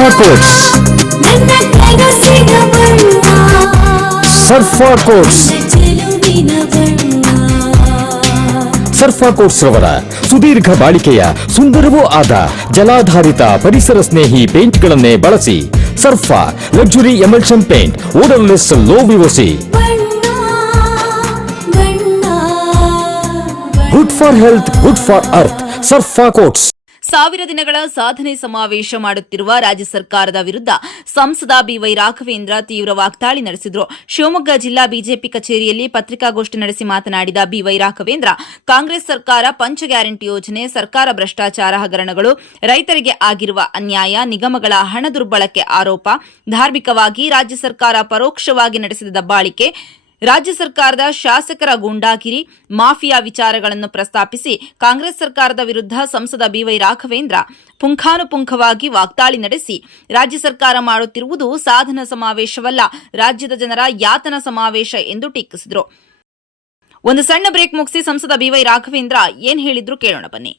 ಬಣ್ಣ ಸರ್ಫಾ ಕೋರ್ಸ್ ರವರ ಸುದೀರ್ಘ ಬಾಳಿಕೆಯ ಸುಂದರವೂ ಆದ ಜಲಾಧಾರಿತ ಪರಿಸರ ಸ್ನೇಹಿ ಪೇಂಟ್ಗಳನ್ನೇ ಬಳಸಿ Surfa luxury emulsion paint odourless low VOC ಬಣ್ಣ ಬಣ್ಣ good for health good for earth Surfa Coats ಸಾವಿರ ದಿನಗಳ ಸಾಧನೆ ಸಮಾವೇಶ ಮಾಡುತ್ತಿರುವ ರಾಜ್ಯ ಸರ್ಕಾರದ ವಿರುದ್ಧ ಸಂಸದ ಬಿವೈ ರಾಘವೇಂದ್ರ ತೀವ್ರ ವಾಗ್ದಾಳಿ ನಡೆಸಿದರು. ಶಿವಮೊಗ್ಗ ಜಿಲ್ಲಾ ಬಿಜೆಪಿ ಕಚೇರಿಯಲ್ಲಿ ಪತ್ರಿಕಾಗೋಷ್ಠಿ ನಡೆಸಿ ಮಾತನಾಡಿದ ಬಿವೈ ರಾಘವೇಂದ್ರ, ಕಾಂಗ್ರೆಸ್ ಸರ್ಕಾರ ಪಂಚ ಗ್ಯಾರಂಟಿ ಯೋಜನೆ, ಸರ್ಕಾರ ಭ್ರಷ್ಟಾಚಾರ ಹಗರಣಗಳು, ರೈತರಿಗೆ ಆಗಿರುವ ಅನ್ಯಾಯ, ನಿಗಮಗಳ ಹಣ ದುರ್ಬಳಕೆ ಆರೋಪ, ಧಾರ್ಮಿಕವಾಗಿ ರಾಜ್ಯ ಸರ್ಕಾರ ಪರೋಕ್ಷವಾಗಿ ನಡೆಸಿದ ದಬ್ಬಾಳಿಕೆ ರಾಜ್ಯ ಸರ್ಕಾರದ ಶಾಸಕರ ಗೂಂಡಾಗಿರಿ, ಮಾಫಿಯಾ ವಿಚಾರಗಳನ್ನು ಪ್ರಸ್ತಾಪಿಸಿ ಕಾಂಗ್ರೆಸ್ ಸರ್ಕಾರದ ವಿರುದ್ಧ ಸಂಸದ ಬಿವೈ ರಾಘವೇಂದ್ರ ಪುಂಖಾನುಪುಂಖವಾಗಿ ವಾಗ್ದಾಳಿ ನಡೆಸಿ, ರಾಜ್ಯ ಸರ್ಕಾರ ಮಾಡುತ್ತಿರುವುದು ಸಾಧನ ಸಮಾವೇಶವಲ್ಲ, ರಾಜ್ಯದ ಜನರ ಯಾತನ ಸಮಾವೇಶ ಎಂದು ಟೀಕಿಸಿದರು. ಒಂದು ಸಣ್ಣ ಬ್ರೇಕ್ ಮುಗಿಸಿ ಸಂಸದ ಬಿವೈ ರಾಘವೇಂದ್ರ ಏನ್ ಹೇಳಿದ್ರು ಕೇಳೋಣ ಬನ್ನಿ.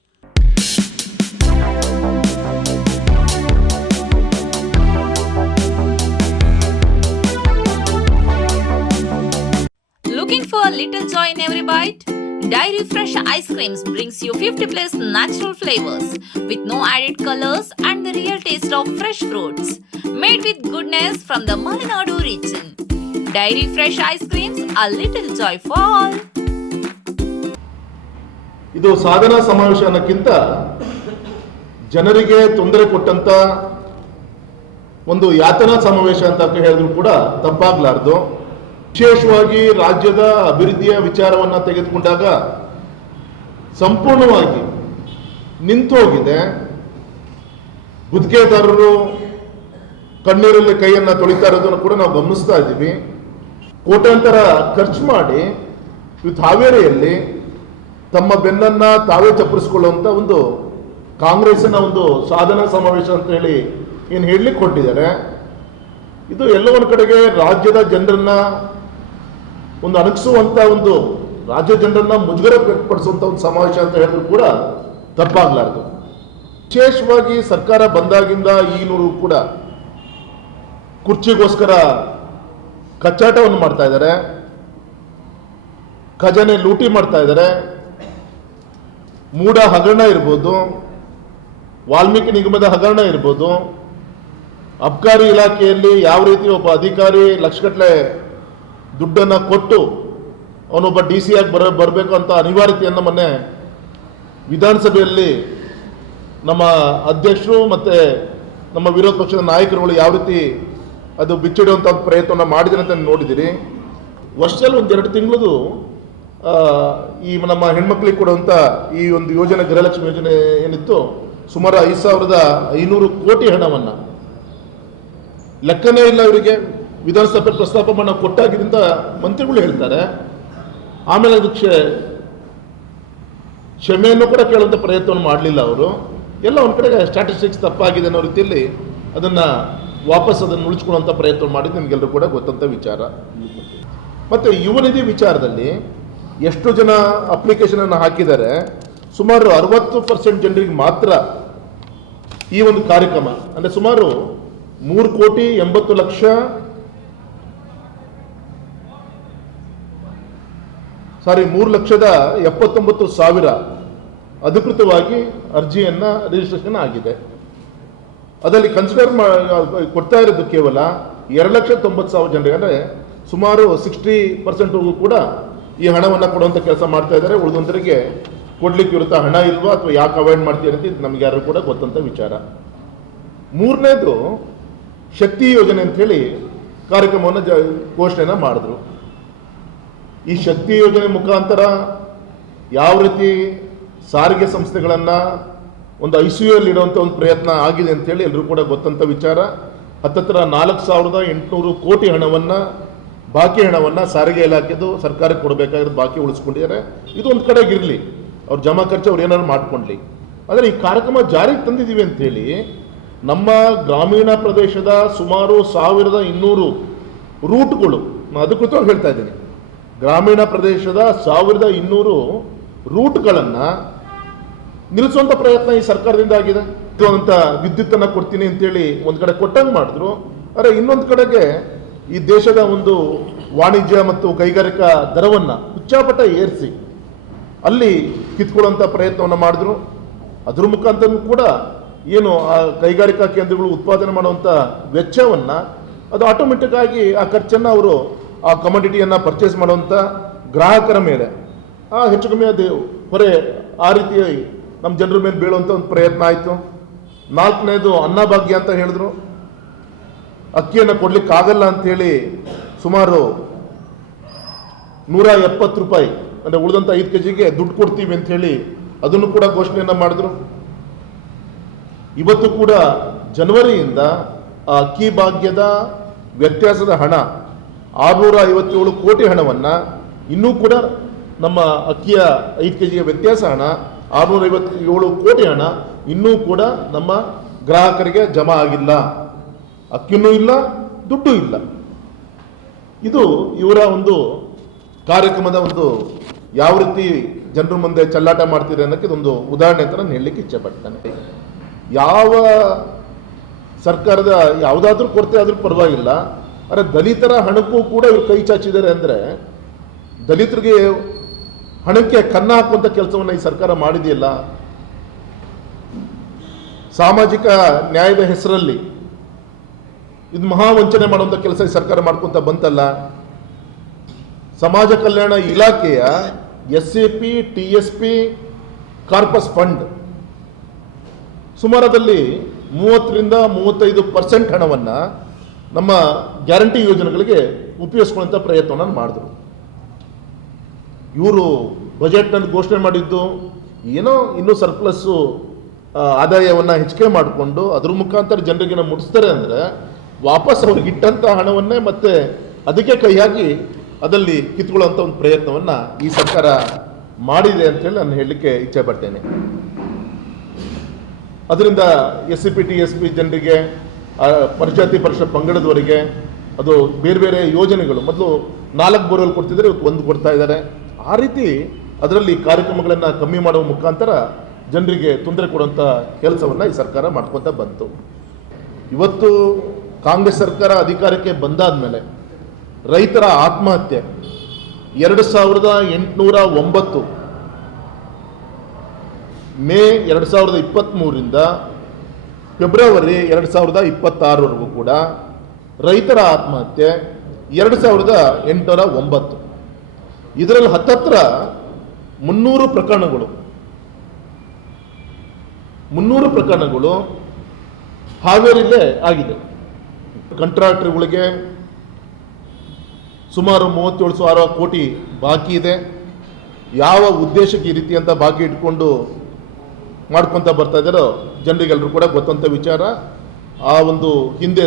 Looking for a little joy in every bite? Dairy Fresh Ice Creams brings you 50 plus natural flavors with no added colors and the real taste of fresh fruits. Made with goodness from the Malinadu region. Dairy Fresh Ice Creams, a little joy for all. ಇದು ಸಾಧನಾ ಸಮಾವೇಶ ಅನ್ನೋಕ್ಕಿಂತ ಜನರಿಗೆ ತೊಂದರೆ ಕೊಟ್ಟಂತ ಒಂದು ಯಾತನಾ ಸಮಾವೇಶ ಅಂತ ಹೇಳಿದ್ರು ಕೂಡ ತಪ್ಪಾಗ್ಲಾರ್ದು ವಿಶೇಷವಾಗಿ ರಾಜ್ಯದ ಅಭಿವೃದ್ಧಿಯ ವಿಚಾರವನ್ನ ತೆಗೆದುಕೊಂಡಾಗ ಸಂಪೂರ್ಣವಾಗಿ ನಿಂತು ಹೋಗಿದೆ ಗುತ್ತಿಗೆದಾರರು ಕಣ್ಣೀರಲ್ಲಿ ಕೈಯನ್ನ ತೊಳಿತಾ ಇರೋದನ್ನು ಕೂಡ ನಾವು ಗಮನಿಸ್ತಾ ಇದ್ದೀವಿ. ಕೋಟ್ಯಾಂತರ ಖರ್ಚು ಮಾಡಿ ಇವತ್ತು ಹಾವೇರಿಯಲ್ಲಿ ತಮ್ಮ ಬೆನ್ನನ್ನ ತಾವೇ ಚಪ್ಪರಿಸಿಕೊಳ್ಳುವಂಥ ಒಂದು ಕಾಂಗ್ರೆಸ್ಸಿನ ಒಂದು ಸಾಧನ ಸಮಾವೇಶ ಅಂತ ಹೇಳಿ ಏನು ಹೇಳಲಿಕ್ಕೆ ಕೊಟ್ಟಿದ್ದಾರೆ. ಇದು ಎಲ್ಲ ಒಂದು ಕಡೆಗೆ ರಾಜ್ಯದ ಜನರನ್ನ ಒಂದು ಅಣಗಿಸುವಂತ ಒಂದು ರಾಜ್ಯ ಜನರನ್ನ ಮುಜುಗರ ವ್ಯಕ್ತಪಡಿಸುವಂತ ಒಂದು ಸಮಾವೇಶ ಅಂತ ಹೇಳಿದ್ರು ಕೂಡ ತಪ್ಪಾಗ್ಲಾರ್ದು. ವಿಶೇಷವಾಗಿ ಸರ್ಕಾರ ಬಂದಾಗಿಂದ ಈನೂರು ಕೂಡ ಕುರ್ಚಿಗೋಸ್ಕರ ಕಚ್ಚಾಟವನ್ನು ಮಾಡ್ತಾ ಇದ್ದಾರೆ. ಖಜಾನೆ ಲೂಟಿ ಮಾಡ್ತಾ ಇದ್ದಾರೆ. ಮೂಡ ಹಗರಣ ಇರ್ಬೋದು. ವಾಲ್ಮೀಕಿ ನಿಗಮದ ಹಗರಣ ಇರ್ಬೋದು. ಅಬ್ಕಾರಿ ಇಲಾಖೆಯಲ್ಲಿ ಯಾವ ರೀತಿ ಒಬ್ಬ ಅಧಿಕಾರಿ ಲಕ್ಷಗಟ್ಟಲೆ ದುಡ್ಡನ್ನು ಕೊಟ್ಟು ಅವನೊಬ್ಬ ಡಿ ಸಿ ಆಗಿ ಬರ, ಬರಬೇಕು ಅಂತ ಅನಿವಾರ್ಯತೆಯನ್ನು ಮೊನ್ನೆ ವಿಧಾನಸಭೆಯಲ್ಲಿ ನಮ್ಮ ಅಧ್ಯಕ್ಷರು ಮತ್ತು ನಮ್ಮ ವಿರೋಧ ಪಕ್ಷದ ನಾಯಕರುಗಳು ಯಾವ ರೀತಿ ಅದು ಬಿಚ್ಚಿಡುವಂಥ ಪ್ರಯತ್ನವನ್ನು ಮಾಡಿದ್ರೆ ಅಂತ ನೋಡಿದ್ದೀರಿ ವರ್ಷದಲ್ಲಿ ಒಂದು ಎರಡು ತಿಂಗಳದು ಈ ನಮ್ಮ ಹೆಣ್ಮಕ್ಳಿಗೆ ಕೊಡುವಂಥ ಈ ಒಂದು ಯೋಜನೆ, ಗೃಹಲಕ್ಷ್ಮಿ ಯೋಜನೆ ಏನಿತ್ತು, ಸುಮಾರು ಐದು ಸಾವಿರದ ಐನೂರು ಕೋಟಿ ಹಣವನ್ನು. ಲೆಕ್ಕನೇ ಇಲ್ಲ ಇವರಿಗೆ. ವಿಧಾನಸಭೆ ಪ್ರಸ್ತಾಪ ಮಾಡೋ ಕೊಟ್ಟಾಗಿದ್ದರಿಂದ ಮಂತ್ರಿಗಳು ಹೇಳ್ತಾರೆ. ಆಮೇಲೆ ಅದಕ್ಕೆ ಕ್ಷಮೆಯನ್ನು ಕೂಡ ಕೇಳುವಂಥ ಪ್ರಯತ್ನವನ್ನು ಮಾಡಲಿಲ್ಲ ಅವರು. ಎಲ್ಲ ಒಂದು ಕಡೆಗೆ ಸ್ಟ್ಯಾಟಿಸ್ಟಿಕ್ಸ್ ತಪ್ಪಾಗಿದೆ ಅನ್ನೋ ರೀತಿಯಲ್ಲಿ ಅದನ್ನು ವಾಪಸ್ ಅದನ್ನು ಉಳಿಸ್ಕೊಳ್ಳುವಂಥ ಪ್ರಯತ್ನ ಮಾಡಿದ್ದು ನಿಮಗೆಲ್ಲರೂ ಕೂಡ ಗೊತ್ತಂತ ವಿಚಾರ. ಮತ್ತು ಯುವನಿಧಿ ವಿಚಾರದಲ್ಲಿ ಎಷ್ಟು ಜನ ಅಪ್ಲಿಕೇಶನನ್ನು ಹಾಕಿದ್ದಾರೆ, ಸುಮಾರು ಅರವತ್ತು ಪರ್ಸೆಂಟ್ ಜನರಿಗೆ ಮಾತ್ರ ಈ ಒಂದು ಕಾರ್ಯಕ್ರಮ, ಅಂದರೆ ಸುಮಾರು ಮೂರು ಕೋಟಿ ಎಂಬತ್ತು ಲಕ್ಷ ಸಾರಿ, ಮೂರು ಲಕ್ಷದ ಎಪ್ಪತ್ತೊಂಬತ್ತು ಸಾವಿರ ಅಧಿಕೃತವಾಗಿ ಅರ್ಜಿಯನ್ನು ರಿಜಿಸ್ಟ್ರೇಷನ್ ಆಗಿದೆ. ಅದರಲ್ಲಿ ಕನ್ಸಿಡರ್ ಕೊಡ್ತಾ ಇರೋದು ಕೇವಲ ಎರಡು ಲಕ್ಷ ತೊಂಬತ್ತು ಸಾವಿರ ಜನರಿಗೆ, ಅಂದರೆ ಸುಮಾರು ಸಿಕ್ಸ್ಟಿ ಪರ್ಸೆಂಟ್ವರೆಗೂ ಕೂಡ ಈ ಹಣವನ್ನು ಕೊಡುವಂಥ ಕೆಲಸ ಮಾಡ್ತಾ ಇದ್ದಾರೆ. ಉಳಿದೊಂದರಿಗೆ ಕೊಡ್ಲಿಕ್ಕೆ ಇರುತ್ತಾ ಹಣ ಇಲ್ವಾ ಅಥವಾ ಯಾಕೆ ಅವಾಯ್ಡ್ ಮಾಡ್ತೀರಿ ಅಂತ ನಮ್ಗೆ ಯಾರು ಕೂಡ ಗೊತ್ತಂತ ವಿಚಾರ. ಮೂರನೇದು ಶಕ್ತಿ ಯೋಜನೆ ಅಂತ ಹೇಳಿ ಕಾರ್ಯಕ್ರಮವನ್ನು ಜ, ಘೋಷಣೆನ ಮಾಡಿದ್ರು. ಈ ಶಕ್ತಿ ಯೋಜನೆ ಮುಖಾಂತರ ಯಾವ ರೀತಿ ಸಾರಿಗೆ ಸಂಸ್ಥೆಗಳನ್ನು ಒಂದು ಐ ಸಿ ಯು ಅಲ್ಲಿ ಇಡುವಂಥ ಒಂದು ಪ್ರಯತ್ನ ಆಗಿದೆ ಅಂತೇಳಿ ಎಲ್ಲರೂ ಕೂಡ ಗೊತ್ತಂತ ವಿಚಾರ. ಹತ್ತತ್ರ ನಾಲ್ಕು ಸಾವಿರದ ಎಂಟುನೂರು ಕೋಟಿ ಹಣವನ್ನು, ಬಾಕಿ ಹಣವನ್ನು ಸಾರಿಗೆ ಇಲಾಖೆದು ಸರ್ಕಾರಕ್ಕೆ ಕೊಡಬೇಕಾಗಿರೋದು ಬಾಕಿ ಉಳಿಸ್ಕೊಂಡಿದ್ದಾರೆ. ಇದು ಒಂದು ಕಡೆಗೆ ಇರಲಿ ಅವ್ರ ಜಮಾ ಖರ್ಚು ಅವ್ರು ಏನಾದ್ರು ಮಾಡ್ಕೊಳ್ಳಿ ಆದರೆ ಈ ಕಾರ್ಯಕ್ರಮ ಜಾರಿಗೆ ತಂದಿದ್ದೀವಿ ಅಂತೇಳಿ ನಮ್ಮ ಗ್ರಾಮೀಣ ಪ್ರದೇಶದ ಸುಮಾರು ಸಾವಿರದ ಇನ್ನೂರು ರೂಟ್ಗಳು ನಾನು ಅಧಿಕೃತವಾಗಿ ಹೇಳ್ತಾ ಇದ್ದೀನಿ. ಗ್ರಾಮೀಣ ಪ್ರದೇಶದ ಸಾವಿರದ ಇನ್ನೂರು ರೂಟ್ಗಳನ್ನು ನಿಲ್ಲಿಸುವಂಥ ಪ್ರಯತ್ನ ಈ ಸರ್ಕಾರದಿಂದ ಆಗಿದೆ. ಅಂತ ವಿದ್ಯುತ್ತನ್ನ ಕೊಡ್ತೀನಿ ಅಂತೇಳಿ ಒಂದು ಕಡೆ ಕೊಟ್ಟಂಗೆ ಮಾಡಿದ್ರು. ಆದರೆ ಇನ್ನೊಂದು ಕಡೆಗೆ ಈ ದೇಶದ ಒಂದು ವಾಣಿಜ್ಯ ಮತ್ತು ಕೈಗಾರಿಕಾ ದರವನ್ನು ಹುಚ್ಚಾಪಟ ಏರಿಸಿ ಅಲ್ಲಿ ಕಿತ್ಕೊಳ್ಳುವಂಥ ಪ್ರಯತ್ನವನ್ನು ಮಾಡಿದ್ರು. ಅದ್ರ ಮುಖಾಂತರ ಕೂಡ ಏನು ಆ ಕೈಗಾರಿಕಾ ಕೇಂದ್ರಗಳು ಉತ್ಪಾದನೆ ಮಾಡುವಂಥ ವೆಚ್ಚವನ್ನು ಅದು ಆಟೋಮೆಟಿಕ್ ಆಗಿ ಆ ಖರ್ಚನ್ನು ಅವರು ಆ ಕಮೋಡಿಟಿಯನ್ನು ಪರ್ಚೇಸ್ ಮಾಡುವಂಥ ಗ್ರಾಹಕರ ಮೇಲೆ. ಆ ಹೆಚ್ಚು ಕಮ್ಮಿ ಅದು ಹೊರೆ ಆ ರೀತಿ ನಮ್ಮ ಜನರ ಮೇಲೆ ಬೀಳುವಂಥ ಒಂದು ಪ್ರಯತ್ನ ಆಯಿತು. ನಾಲ್ಕನೇದು ಅನ್ನಭಾಗ್ಯ ಅಂತ ಹೇಳಿದ್ರು. ಅಕ್ಕಿಯನ್ನು ಕೊಡಲಿಕ್ಕಾಗಲ್ಲ ಅಂತೇಳಿ ಸುಮಾರು ನೂರ ಎಪ್ಪತ್ತು ರೂಪಾಯಿ, ಅಂದರೆ ಉಳಿದಂಥ ಐದು ಕೆ ಜಿಗೆ ದುಡ್ಡು ಕೊಡ್ತೀವಿ ಅಂಥೇಳಿ ಅದನ್ನು ಕೂಡ ಘೋಷಣೆಯನ್ನು ಮಾಡಿದ್ರು. ಇವತ್ತು ಕೂಡ ಜನವರಿಯಿಂದ ಆ ಅಕ್ಕಿ ಭಾಗ್ಯದ ವ್ಯತ್ಯಾಸದ ಹಣ ಆರುನೂರ ಐವತ್ತೇಳು ಕೋಟಿ ಹಣವನ್ನು ಇನ್ನೂ ಕೂಡ ನಮ್ಮ ಅಕ್ಕಿಯ ಐದು ಕೆ ಜಿಗೆ ವ್ಯತ್ಯಾಸ ಹಣ ಆರುನೂರ ಐವತ್ತೇಳು ಕೋಟಿ ಹಣ ಇನ್ನೂ ಕೂಡ ನಮ್ಮ ಗ್ರಾಹಕರಿಗೆ ಜಮಾ ಆಗಿಲ್ಲ. ಅಕ್ಕಿನೂ ಇಲ್ಲ, ದುಡ್ಡು ಇಲ್ಲ. ಇದು ಇವರ ಒಂದು ಕಾರ್ಯಕ್ರಮದ ಒಂದು ಯಾವ ರೀತಿ ಜನರ ಮುಂದೆ ಚಲ್ಲಾಟ ಮಾಡ್ತಿದೆ ಅನ್ನೋಕ್ಕೆ ಇದೊಂದು ಉದಾಹರಣೆ ಅಂತ ನಾನು ಹೇಳಲಿಕ್ಕೆ ಇಚ್ಛೆ ಪಡ್ತಾನೆ ಯಾವ ಸರ್ಕಾರದ ಯಾವುದಾದ್ರೂ ಕೊರತೆ ಆದರೂ ಪರವಾಗಿಲ್ಲ. ಆದರೆ ದಲಿತರ ಹಣಕ್ಕೂ ಕೂಡ ಇವರು ಕೈ ಚಾಚಿದ್ದಾರೆ ಅಂದರೆ ದಲಿತರಿಗೆ ಹಣಕ್ಕೆ ಕನ್ನ ಹಾಕುವಂಥ ಕೆಲಸವನ್ನು ಈ ಸರ್ಕಾರ ಮಾಡಿದೆಯಲ್ಲ? ಸಾಮಾಜಿಕ ನ್ಯಾಯದ ಹೆಸರಲ್ಲಿ ಇದು ಮಹಾ ವಂಚನೆ ಮಾಡುವಂಥ ಕೆಲಸ ಈ ಸರ್ಕಾರ ಮಾಡ್ಕೊಂತ ಬಂತಲ್ಲ? ಸಮಾಜ ಕಲ್ಯಾಣ ಇಲಾಖೆಯ S A P T S P, corpus fund ಸುಮಾರದಲ್ಲಿ ಮೂವತ್ತರಿಂದ ಮೂವತ್ತೈದು ಪರ್ಸೆಂಟ್ ಹಣವನ್ನು ನಮ್ಮ ಗ್ಯಾರಂಟಿ ಯೋಜನೆಗಳಿಗೆ ಉಪಯೋಗಿಸ್ಕೊಳ್ಳುವಂಥ ಪ್ರಯತ್ನವನ್ನು ಮಾಡಿದ್ರು ಇವರು ಬಜೆಟ್ನಲ್ಲಿ ಘೋಷಣೆ ಮಾಡಿದ್ದು, ಏನೋ ಇನ್ನೂ ಸರ್ಪ್ಲಸ್ಸು ಆದಾಯವನ್ನು ಹೆಚ್ಚಿಗೆ ಮಾಡಿಕೊಂಡು ಅದ್ರ ಮುಖಾಂತರ ಜನರಿಗೆ ಮುಟ್ಟಿಸ್ತಾರೆ ಅಂದರೆ ವಾಪಸ್ ಅವ್ರಿಗೆ ಇಟ್ಟಂಥ ಹಣವನ್ನೇ ಮತ್ತೆ ಅದಕ್ಕೆ ಕೈ ಹಾಕಿ ಅದರಲ್ಲಿ ಕಿತ್ಕೊಳ್ಳುವಂಥ ಒಂದು ಪ್ರಯತ್ನವನ್ನು ಈ ಸರ್ಕಾರ ಮಾಡಿದೆ ಅಂತೇಳಿ ನಾನು ಹೇಳಲಿಕ್ಕೆ ಇಚ್ಛೆ ಪಡ್ತೇನೆ. ಅದರಿಂದ S C P T S P ಜನರಿಗೆ ಆ, ಪರಿಷತ್ ಪಂಗಡದವರಿಗೆ ಅದು ಬೇರೆ ಬೇರೆ ಯೋಜನೆಗಳು. ಮೊದಲು ನಾಲ್ಕು ಬೋರ್ವೆಲ್ ಕೊಡ್ತಿದ್ರೆ ಇವತ್ತು ಒಂದು ಕೊಡ್ತಾ ಇದ್ದಾರೆ. ಆ ರೀತಿ ಅದರಲ್ಲಿ ಕಾರ್ಯಕ್ರಮಗಳನ್ನು ಕಮ್ಮಿ ಮಾಡುವ ಮುಖಾಂತರ ಜನರಿಗೆ ತೊಂದರೆ ಕೊಡುವಂಥ ಕೆಲಸವನ್ನು ಈ ಸರ್ಕಾರ ಮಾಡ್ಕೊತ ಬಂತು. ಇವತ್ತು ಕಾಂಗ್ರೆಸ್ ಸರ್ಕಾರ ಅಧಿಕಾರಕ್ಕೆ ಬಂದಾದ ಮೇಲೆ ರೈತರ ಆತ್ಮಹತ್ಯೆ ಎರಡು ಸಾವಿರದ ಎಂಟುನೂರ ಒಂಬತ್ತು ಮೇ ಎರಡು ಸಾವಿರದ ಇಪ್ಪತ್ತ್ಮೂರಿಂದ ಫೆಬ್ರವರಿ ಎರಡು ಸಾವಿರದ ಇಪ್ಪತ್ತಾರವರೆಗೂ ಕೂಡ ರೈತರ ಆತ್ಮಹತ್ಯೆ ಎರಡು ಸಾವಿರದ ಎಂಟುನೂರ ಒಂಬತ್ತು. ಇದರಲ್ಲಿ ಹತ್ತತ್ರ ಮುನ್ನೂರು ಪ್ರಕರಣಗಳು. ಮುನ್ನೂರು ಪ್ರಕರಣಗಳು ಹಾವೇರಿಲ್ಲೇ ಆಗಿದೆ. ಕಂಟ್ರಾಕ್ಟರ್ಗಳಿಗೆ ಸುಮಾರು ಮೂವತ್ತೇಳು ಸಾವಿರ ಕೋಟಿ ಬಾಕಿ ಇದೆ. ಯಾವ ಉದ್ದೇಶಕ್ಕೆ ಈ ರೀತಿ ಅಂತ ಬಾಕಿ ಇಟ್ಕೊಂಡು ಮಾಡ್ಕೊತ ಬರ್ತಾ ಇದ್ದಾರೋ. ಜನರಿಗೆಲ್ಲರೂ ಕೂಡ ಗೊತ್ತಂತ ವಿಚಾರ. ಆ ಒಂದು ಹಿಂದೆ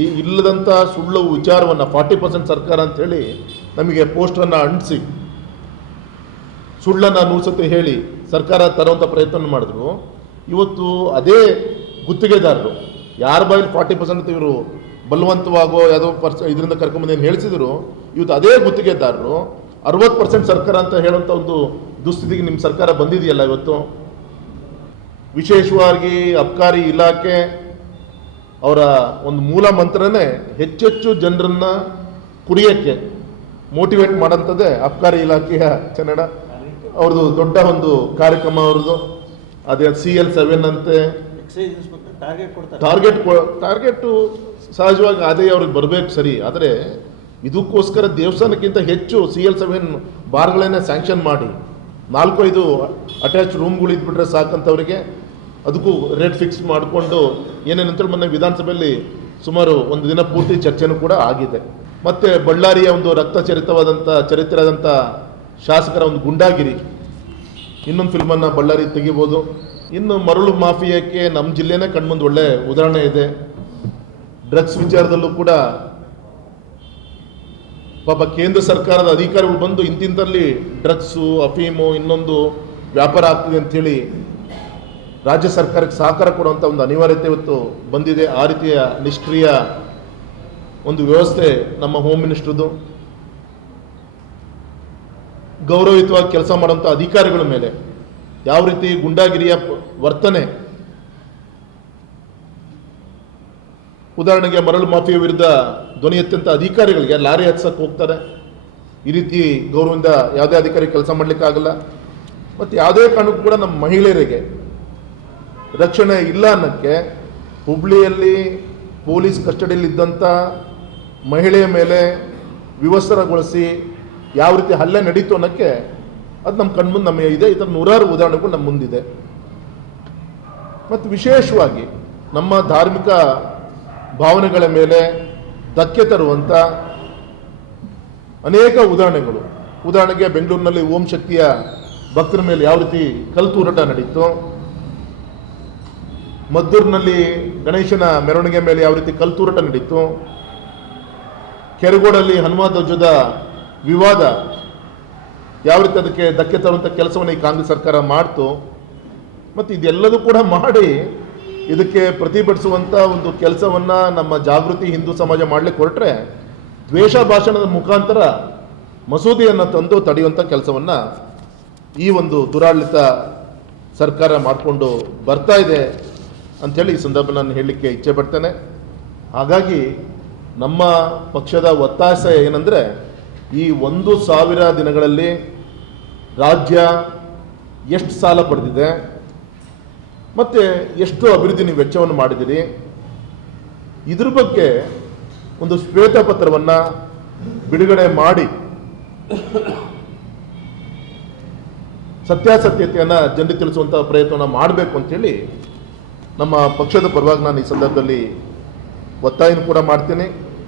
ಈ ಇಲ್ಲದಂಥ ಸುಳ್ಳು ವಿಚಾರವನ್ನು ಫಾರ್ಟಿ ಪರ್ಸೆಂಟ್ ಸರ್ಕಾರ ಅಂಥೇಳಿ ನಮಗೆ ಪೋಸ್ಟನ್ನು ಅಂಟಿಸಿ, ಸುಳ್ಳನ್ನು ನೂಸತ್ತೆ ಹೇಳಿ ಸರ್ಕಾರ ತರುವಂಥ ಪ್ರಯತ್ನ ಮಾಡಿದ್ರು. ಇವತ್ತು ಅದೇ ಗುತ್ತಿಗೆದಾರರು, ಯಾರ ಬಾಯಲ್ಲಿ ಫಾರ್ಟಿ ಪರ್ಸೆಂಟ್ ಇವರು ಬಲವಂತವಾಗೋ ಯಾವುದೋ ಪರ್ಸ, ಇದರಿಂದ ಕರ್ಕೊಂಬಂದೇನು ಹೇಳಿಸಿದ್ರು, ಇವತ್ತು ಅದೇ ಗುತ್ತಿಗೆದಾರರು ಅರವತ್ತು ಪರ್ಸೆಂಟ್ ಸರ್ಕಾರ ಅಂತ ಹೇಳುವಂಥ ಒಂದು ದುಸ್ಥಿತಿಗೆ ನಿಮ್ಮ ಸರ್ಕಾರ ಬಂದಿದೆಯಲ್ಲ ಇವತ್ತು? ವಿಶೇಷವಾಗಿ ಅಬ್ಕಾರಿ ಇಲಾಖೆ ಅವರ ಒಂದು ಮೂಲ ಮಂತ್ರನೇ ಹೆಚ್ಚೆಚ್ಚು ಜನರನ್ನ ಕುಡಿಯೋಕ್ಕೆ ಮೋಟಿವೇಟ್ ಮಾಡೋಂಥದ್ದೇ ಅಬ್ಕಾರಿ ಇಲಾಖೆಯ ಕನ್ನಡ ಅವ್ರದ್ದು ದೊಡ್ಡ ಒಂದು ಕಾರ್ಯಕ್ರಮ ಅವ್ರದ್ದು. ಅದೇ ಸಿ ಎಲ್ ಸೆವೆನ್ ಅಂತೆ. ಟಾರ್ಗೆಟ್ ಟಾರ್ಗೆಟು ಸಹಜವಾಗಿ ಅದೇ ಅವ್ರಿಗೆ ಬರಬೇಕು ಸರಿ. ಆದರೆ ಇದಕ್ಕೋಸ್ಕರ ದೇವಸ್ಥಾನಕ್ಕಿಂತ ಹೆಚ್ಚು ಸಿ ಎಲ್ ಸೆವೆನ್ ಬಾರ್ಗಳನ್ನೇ ಸ್ಯಾಂಕ್ಷನ್ ಮಾಡಿ. ನಾಲ್ಕು ಐದು ಅಟ್ಯಾಚ್ ರೂಮ್ಗಳು ಇದ್ಬಿಟ್ರೆ ಸಾಕಂತವರಿಗೆ. ಅದಕ್ಕೂ ರೇಟ್ ಫಿಕ್ಸ್ ಮಾಡಿಕೊಂಡು ಏನೇನಂತೇಳಿ ಮೊನ್ನೆ ವಿಧಾನಸಭೆಯಲ್ಲಿ ಸುಮಾರು ಒಂದು ದಿನ ಪೂರ್ತಿ ಚರ್ಚೆನೂ ಕೂಡ ಆಗಿದೆ. ಮತ್ತು ಬಳ್ಳಾರಿಯ ಒಂದು ರಕ್ತ ಚರಿತವಾದಂಥ ಚರಿತ್ರೆಯಾದಂಥ ಶಾಸಕರ ಒಂದು ಗುಂಡಾಗಿರಿ. ಇನ್ನೊಂದು ಫಿಲ್ಮನ್ನು ಬಳ್ಳಾರಿ ತೆಗಿಬೋದು. ಇನ್ನು ಮರಳು ಮಾಫಿಯಾಕ್ಕೆ ನಮ್ಮ ಜಿಲ್ಲೆನೇ ಕಣ್ಮುಂದು ಒಳ್ಳೆ ಉದಾಹರಣೆ ಇದೆ. ಡ್ರಗ್ಸ್ ವಿಚಾರದಲ್ಲೂ ಕೂಡ ಪಾಪ ಕೇಂದ್ರ ಸರ್ಕಾರದ ಅಧಿಕಾರಿಗಳು ಬಂದು ಇಂತಿಂತಲ್ಲಿ ಡ್ರಗ್ಸು, ಅಫೀಮು ಇನ್ನೊಂದು ವ್ಯಾಪಾರ ಆಗ್ತಿದೆ ಅಂತೇಳಿ ರಾಜ್ಯ ಸರ್ಕಾರಕ್ಕೆ ಸಹಕಾರ ಕೊಡುವಂಥ ಒಂದು ಅನಿವಾರ್ಯತೆ ಇವತ್ತು ಬಂದಿದೆ. ಆ ರೀತಿಯ ನಿಷ್ಕ್ರಿಯ ಒಂದು ವ್ಯವಸ್ಥೆ ನಮ್ಮ ಹೋಮ್ ಮಿನಿಸ್ಟ್ರದ್ದು ಗೌರವಯುತವಾಗಿ ಕೆಲಸ ಮಾಡುವಂಥ ಅಧಿಕಾರಿಗಳ ಮೇಲೆ ಯಾವ ರೀತಿ ಗುಂಡಾಗಿರಿಯ ವರ್ತನೆ ಉದಾಹರಣೆಗೆ ಮರಳು ಮಾಫಿಯ ವಿರುದ್ಧ ಧ್ವನಿ ಎತ್ತಂತ ಅಧಿಕಾರಿಗಳಿಗೆ ಲಾರಿ ಹತ್ಸಕ್ಕೆ ಹೋಗ್ತಾರೆ. ಈ ರೀತಿ ಗೌರವದಿಂದ ಯಾವುದೇ ಅಧಿಕಾರಿ ಕೆಲಸ ಮಾಡಲಿಕ್ಕಾಗಲ್ಲ. ಮತ್ತು ಯಾವುದೇ ಕಾರಣಕ್ಕೂ ಕೂಡ ನಮ್ಮ ಮಹಿಳೆಯರಿಗೆ ರಕ್ಷಣೆ ಇಲ್ಲ ಅನ್ನೋಕ್ಕೆ ಹುಬ್ಳಿಯಲ್ಲಿ ಪೊಲೀಸ್ ಕಸ್ಟಡಿಯಲ್ಲಿದ್ದಂಥ ಮಹಿಳೆಯ ಮೇಲೆ ವಿವಸ್ತ್ರಗೊಳಿಸಿ ಯಾವ ರೀತಿ ಹಲ್ಲೆ ನಡೀತು ಅನ್ನೋಕ್ಕೆ ಅದು ನಮ್ಮ ಕಣ್ಮುಂದೆ ನಮ್ಮ ಇದೆ. ಈ ಥರ ನೂರಾರು ಉದಾಹರಣೆಗಳು ನಮ್ಮ ಮುಂದಿದೆ. ಮತ್ತು ವಿಶೇಷವಾಗಿ ನಮ್ಮ ಧಾರ್ಮಿಕ ಭಾವನೆಗಳ ಮೇಲೆ ಧಕ್ಕೆ ತರುವಂಥ ಅನೇಕ ಉದಾಹರಣೆಗಳು. ಉದಾಹರಣೆಗೆ ಬೆಂಗಳೂರಿನಲ್ಲಿ ಓಂ ಶಕ್ತಿಯ ಭಕ್ತರ ಮೇಲೆ ಯಾವ ರೀತಿ ಕಲ್ತೂರಾಟ ನಡೀತು ಮದ್ದೂರಿನಲ್ಲಿ ಗಣೇಶನ ಮೆರವಣಿಗೆ ಮೇಲೆ ಯಾವ ರೀತಿ ಕಲ್ತೂರಟ ತೂರಾಟ ನಡೀತು? ಕೆರಗೋಡಲ್ಲಿ ಹನುಮ ಧ್ವಜದ ವಿವಾದ ಯಾವ ರೀತಿ ಅದಕ್ಕೆ ಧಕ್ಕೆ ತರುವಂಥ ಕೆಲಸವನ್ನು ಈ ಕಾಂಗ್ರೆಸ್ ಸರ್ಕಾರ ಮಾಡ್ತು? ಮತ್ತು ಇದೆಲ್ಲದೂ ಕೂಡ ಮಾಡಿ ಇದಕ್ಕೆ ಪ್ರತಿಭಟಿಸುವಂಥ ಒಂದು ಕೆಲಸವನ್ನು ನಮ್ಮ ಜಾಗೃತಿ ಹಿಂದೂ ಸಮಾಜ ಮಾಡಲಿಕ್ಕೆ ಹೊರಟ್ರೆ ದ್ವೇಷ ಭಾಷಣದ ಮುಖಾಂತರ ಮಸೂದೆಯನ್ನು ತಂದು ತಡೆಯುವಂಥ ಕೆಲಸವನ್ನು ಈ ಒಂದು ದುರಾಡಳಿತ ಸರ್ಕಾರ ಮಾಡಿಕೊಂಡು ಬರ್ತಾ ಇದೆ. ಅಂಥೇಳಿ ಈ ಸಂದರ್ಭ ನಾನು ಹೇಳಲಿಕ್ಕೆ ಇಚ್ಛೆ ಪಡ್ತೇನೆ. ಹಾಗಾಗಿ ನಮ್ಮ ಪಕ್ಷದ ಒತ್ತಾಸೆ ಏನಂದರೆ ಈ ಒಂದು ಸಾವಿರ ದಿನಗಳಲ್ಲಿ ರಾಜ್ಯ ಎಷ್ಟು ಸಾಲ ಪಡೆದಿದೆ, ಮತ್ತು ಎಷ್ಟು ಅಭಿವೃದ್ಧಿ ನೀವು ವೆಚ್ಚವನ್ನು ಮಾಡಿದಿರಿ ಇದ್ರ ಬಗ್ಗೆ ಒಂದು ಶ್ವೇತಪತ್ರವನ್ನು ಬಿಡುಗಡೆ ಮಾಡಿ ಸತ್ಯಾಸತ್ಯತೆಯನ್ನು ಜನರಿಗೆ ತಿಳಿಸುವಂಥ ಪ್ರಯತ್ನವನ್ನು ಮಾಡಬೇಕು ಅಂತೇಳಿ ನಮ್ಮ ಪಕ್ಷದ ಪರವಾಗಿ ನಾನು ಈ ಸಂದರ್ಭದಲ್ಲಿ ಒತ್ತಾಯನೂ ಕೂಡ ಮಾಡ್ತೀನಿ.